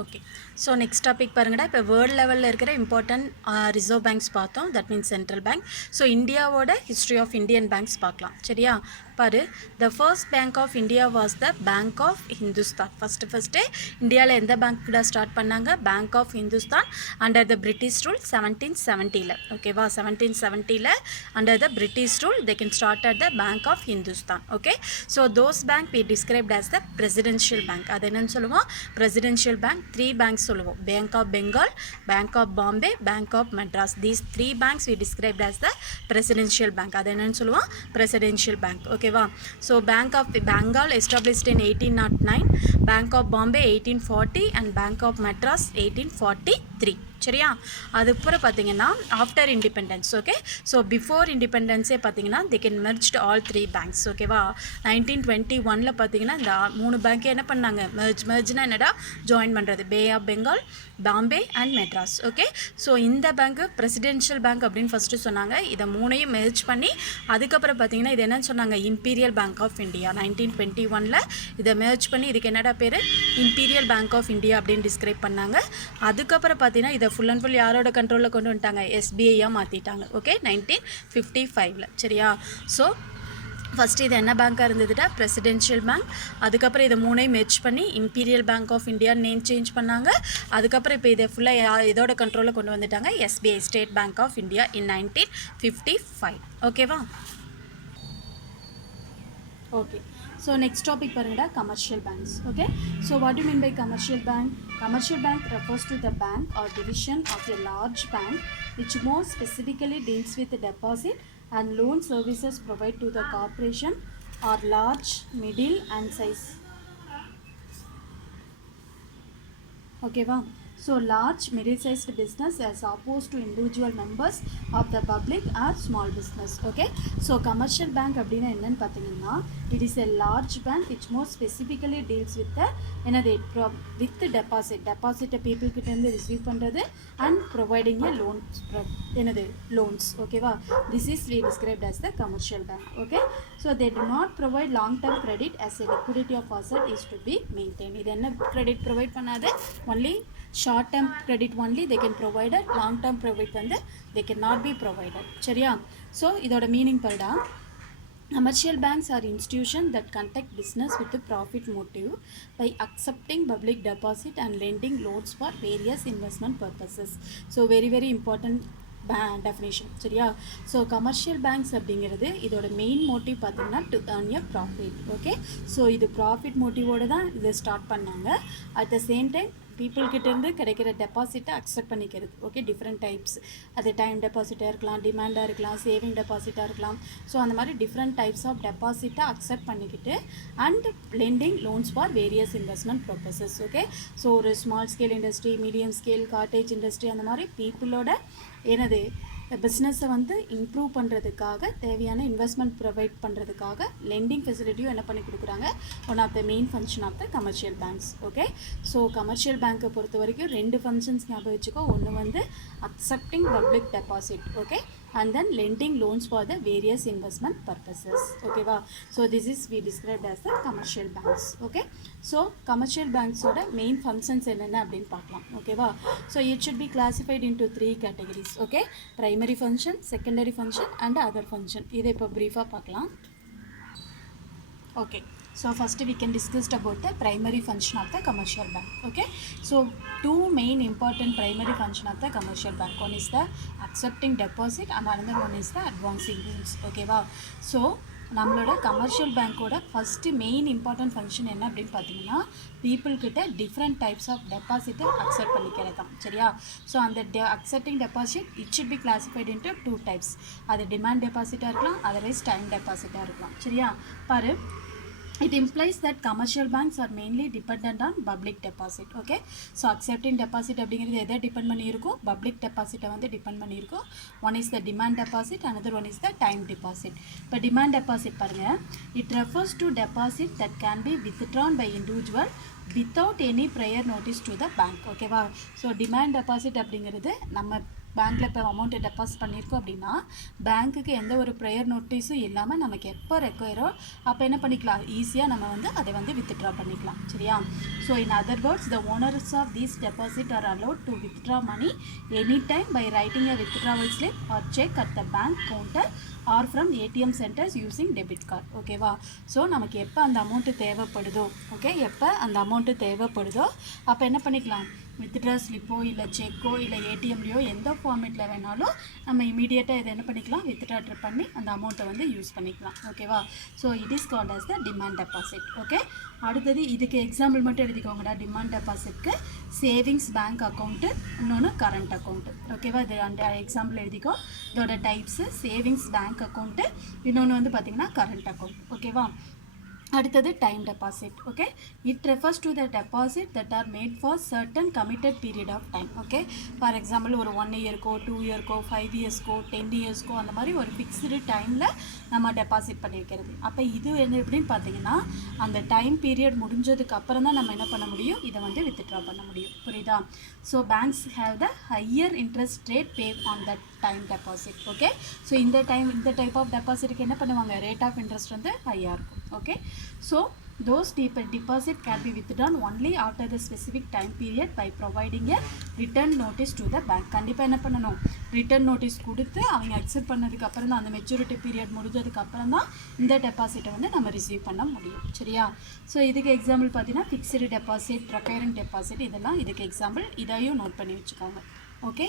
Okay. So next topic பாருங்கடா. இப்போ world லெவலில் இருக்கிற இம்பார்ட்டன்ட் ரிசர்வ் பேங்க்ஸ் பார்த்தோம். That means central bank. So இந்தியாவோட ஹிஸ்ட்ரி ஆஃப் இந்தியன் பேங்க்ஸ் பார்க்கலாம். சரியா? பாரு, the first bank of India was the bank of Hindustan. First இந்தியாவில் எந்த பேங்க் கூட ஸ்டார்ட் பண்ணாங்க? Bank of Hindustan under the British rule 1770. ஓகேவா? 1770 under the British rule they can start at the Bank of Hindustan. Okay, so those bank we described as the presidential bank. அது என்னன்னு சொல்லுவோம்? presidential bank. Three banks சொல்லுவோம். Bank of Bengal, Bank of Bombay, Bank of Madras. These three banks we described as the presidential bank. அது என்னன்னு சொல்லுவோம்? presidential bank. ஓகேவா? so Bank of Bengal established in 1809, Bank of Bombay 1840 and Bank of Madras 1843. சரியா? அதுக்கப்புறம் பார்த்தீங்கன்னா after independence. Okay, so before இண்டிபெண்டன்ஸே பார்த்தீங்கன்னா they can merged all three banks. ஓகேவா? 1921 பார்த்தீங்கன்னா இந்த 3 பேங்க்கே என்ன பண்ணாங்க? மெர்ஜ்னா என்னடா? ஜாயின் பண்ணுறது. Bay of Bengal, Bombay and Madras. Okay, so இந்த பேங்க்கு பிரசிடென்ஷியல் பேங்க் அப்படின்னு ஃபஸ்ட்டு சொன்னாங்க. இதை 3ஐயும் மெர்ஜ் பண்ணி அதுக்கப்புறம் பார்த்தீங்கன்னா இது என்னன்னு சொன்னாங்க? Imperial bank of India. 1921 இதை மெர்ஜ் பண்ணி இதுக்கு என்னடா பேர்? இம்பீரியல் பேங்க் ஆஃப் இந்தியா அப்படின்னு டிஸ்கிரைப் பண்ணாங்க. அதுக்கப்புறம் பார்த்தீங்கன்னா இதை ஃபுல் அண்ட் ஃபுல் யாரோட கண்ட்ரோலில் கொண்டு வந்துட்டாங்க? எஸ்பிஐயாக மாற்றிட்டாங்க. ஓகே, 1955. சரியா? ஸோ ஃபஸ்ட்டு இது என்ன பேங்காக இருந்ததுடா? Presidential bank. அதுக்கப்புறம் இதை 3ஐயும் மெர்ஜ் பண்ணி imperial bank of India name change பண்ணாங்க. அதுக்கப்புறம் இப்போ இதை ஃபுல்லாக இதோட கண்ட்ரோலில் கொண்டு வந்துட்டாங்க, SBI State Bank of India in 1955. ஓகேவா? Okay, so next topic parangada, commercial banks. Okay, so what do you mean by commercial bank? Commercial bank refers to the bank or division of a large bank which more specifically deals with the deposit and loan services provided to the corporation or large, middle and size. Okay, wow. So large middle-sized business as opposed to individual members of the public or small business. Okay, so commercial bank அப்படினா என்னன்னு பார்த்தீங்கன்னா it is a large bank which more specifically deals with the with the deposit people கிட்ட இருந்து receive பண்றது and providing a loans. ஓகேவா? this is we described as the commercial bank. Okay, so they do not provide long term credit as a liquidity of asset is to be maintained. இது என்ன credit provide பண்ணாது? only short term credit only they can provide it. long term credit வந்து they cannot be provided. சரியா? so இதோட meaning படுடா. Commercial banks are institutions that conduct business with a profit motive by accepting public deposit and lending loans for various investment purposes. So very important definition. சரியா? So commercial banks அப்படிங்கிறது இதோட main motive பார்த்தீங்கன்னா to earn a profit. Okay, so இது profit மோட்டிவோடு தான் இதை start பண்ணாங்க. At the same time பீப்புள்கிட்டேருந்து கிடைக்கிற டெபாசிட்டை அக்செப்ட் பண்ணிக்கிறது. Okay, different types. அது டைம் டெபாசிட்டாக இருக்கலாம், டிமாண்டாக இருக்கலாம், சேவிங் டெபாசிட்டாக இருக்கலாம். ஸோ அந்த மாதிரி டிஃப்ரெண்ட் டைப்ஸ் ஆஃப் டெபாசிட்டை அக்செப்ட் பண்ணிக்கிட்டு and lending loans for various investment purposes. Okay, so ஒரு small scale industry, medium scale, cottage industry அந்த மாதிரி பீப்புளோட பிஸ்னஸை வந்து இம்ப்ரூவ் பண்ணுறதுக்காக தேவையான இன்வெஸ்ட்மெண்ட் ப்ரொவைட் பண்ணுறதுக்காக லெண்டிங் ஃபெசிலிட்டியும் என்ன பண்ணி கொடுக்குறாங்க? One of the main function of the commercial banks. Okay, so commercial பேங்க்கை பொறுத்த வரைக்கும் 2 ஃபங்க்ஷன்ஸ் ஞாபகம் வச்சுக்கோ. ஒன்று வந்து accepting public deposit. Okay, and then lending loans for the various investment purposes. Okay va? So this is we described as the commercial banks. Okay, so commercial banks oda main functions enna appdin paakalam. Okay va? So it should be classified into 3 categories. Okay, primary function, secondary function and other function. Idhe ipo brief ah paakalam. Okay, so first we can discuss about the primary function of the commercial bank. Okay, so 2 main important primary function of the commercial bank. One is the accepting deposit and another one is the advancing loans. Okay va? So நம்மளோட commercial பேங்க்கோட first main important function என்ன அப்படின்னு பார்த்தீங்கன்னா பீப்புள்கிட்ட different types of டெபாசிட்டை accept பண்ணிக்கிறது தான். சரியா? ஸோ அந்த accepting deposit it should be classified into 2 types. அது டிமாண்ட் டெபாசிட்டாக இருக்கலாம், அதர்வைஸ் டைம் டெபாசிட்டாக இருக்கலாம். சரியா? பாரு, it implies that commercial banks are mainly dependent on public deposit. Okay, so accepting deposit அப்படிங்கிறது எதை டிபெண்ட் பண்ணியிருக்கும்? பப்ளிக் டெபாசிட்டை வந்து டிபெண்ட் பண்ணியிருக்கும். One is the demand deposit, another one is the time deposit. இப்போ டிமாண்ட் டெபாசிட் பாருங்கள், it refers to deposit that can be withdrawn by individual without any prior notice to the bank. ஓகேவா? So demand deposit அப்படிங்கிறது நம்ம பேங்க்கில் இப்போ அமௌண்ட்டை deposit பண்ணியிருக்கோம் அப்படின்னா பேங்க்குக்கு எந்த ஒரு ப்ரேயர் நோட்டீஸும் இல்லாமல் நமக்கு எப்போ ரெக்வயரோ அப்போ என்ன பண்ணிக்கலாம், ஈஸியாக நம்ம வந்து அதை வந்து வித்ட்ரா பண்ணிக்கலாம். சரியா? So in other words, the owners of these deposit are allowed to withdraw money any time by writing a withdrawal slip or cheque at the bank counter or from ATM centres using debit card. ஓகேவா? So நமக்கு எப்போ அந்த amount தேவைப்படுதோ, okay, எப்போ அந்த amount தேவைப்படுதோ அப்போ என்ன பண்ணிக்கலாம், வித்ட்ரா ஸ்லிப்போ இல்லை செக்கோ இல்லை ஏடிஎம்லையோ எந்த ஃபார்மேட்டில் வேணாலும் நம்ம இமீடியட்டாக இதை என்ன பண்ணிக்கலாம், வித்ட்ரா பண்ணி அந்த அமௌண்ட்டை வந்து யூஸ் பண்ணிக்கலாம். ஓகேவா? So it is called as the demand deposit. Okay, அடுத்தது இதுக்கு எக்ஸாம்பிள் மட்டும் எழுதிக்கோங்கடா. டிமாண்ட் டெபாசிட்க்கு சேவிங்ஸ் பேங்க் அக்கௌண்ட்டு, இன்னொன்று கரண்ட் அக்கௌண்ட்டு. ஓகேவா? இது அந்த எக்ஸாம்பிள் எழுதிக்கோ. இதோட டைப்ஸு சேவிங்ஸ் பேங்க் அக்கௌண்ட்டு, இன்னொன்று வந்து பார்த்திங்கன்னா கரண்ட் அக்கௌண்ட். ஓகேவா? அடுத்தது time deposit. Okay, it refers to the deposit that are made for certain committed period of time. Okay, for example ஒரு 1 இயர்க்கோ 2 இயர்க்கோ 5 இயர்ஸ்க்கோ 10 இயர்ஸ்க்கோ அந்த மாதிரி ஒரு ஃபிக்ஸ்டு டைமில் நம்ம டெபாசிட் பண்ணி வைக்கிறது. அப்போ இது என்ன எப்படின்னு பார்த்தீங்கன்னா, அந்த டைம் பீரியட் முடிஞ்சதுக்கு அப்புறம் தான் நம்ம என்ன பண்ண முடியும், இதை வந்து வித்ட்ரா பண்ண முடியும். புரியுதா? So banks have the higher interest rate pay on that time deposit. Okay, so இந்த டைப் ஆஃப் டெபாசிட்டுக்கு என்ன பண்ணுவாங்க, ரேட் ஆஃப் இன்ட்ரெஸ்ட் வந்து ஹையாக இருக்கும். Okay, so those deposit can be withdrawn only after the specific time period by providing a return notice to the bank. கண்டிப்பாக என்ன பண்ணணும், return notice கொடுத்து அவங்க அக்செப்ட் பண்ணதுக்கு அப்புறம் தான், அந்த மெச்சூரிட்டி பீரியட் முடிஞ்சதுக்கு அப்புறம் தான் இந்த டெபாசிட்டை வந்து நம்ம ரிசீவ் பண்ண முடியும். சரியா? ஸோ இதுக்கு எக்ஸாம்பிள் பார்த்தீங்கன்னா ஃபிக்ஸ்டு டெபாசிட், ரெக்கரிங் டெபாசிட், இதெல்லாம் இதுக்கு எக்ஸாம்பிள். இதையும் நோட் பண்ணி வச்சுக்கோங்க. ஓகே.